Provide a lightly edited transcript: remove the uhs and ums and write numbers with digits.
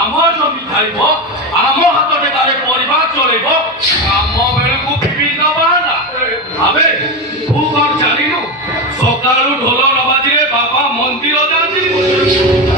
আমার জমি খাইব আমার হাততে তারে পরিবার চলিব কাম বেড়କୁ বিভিন্ন বাহানা আবে তু কଣ জানিনু সকাଳୁ ঢোল ନ ବାଜିଲେ ବାପା ମନ୍ଦିର ଯାଆନ୍ତି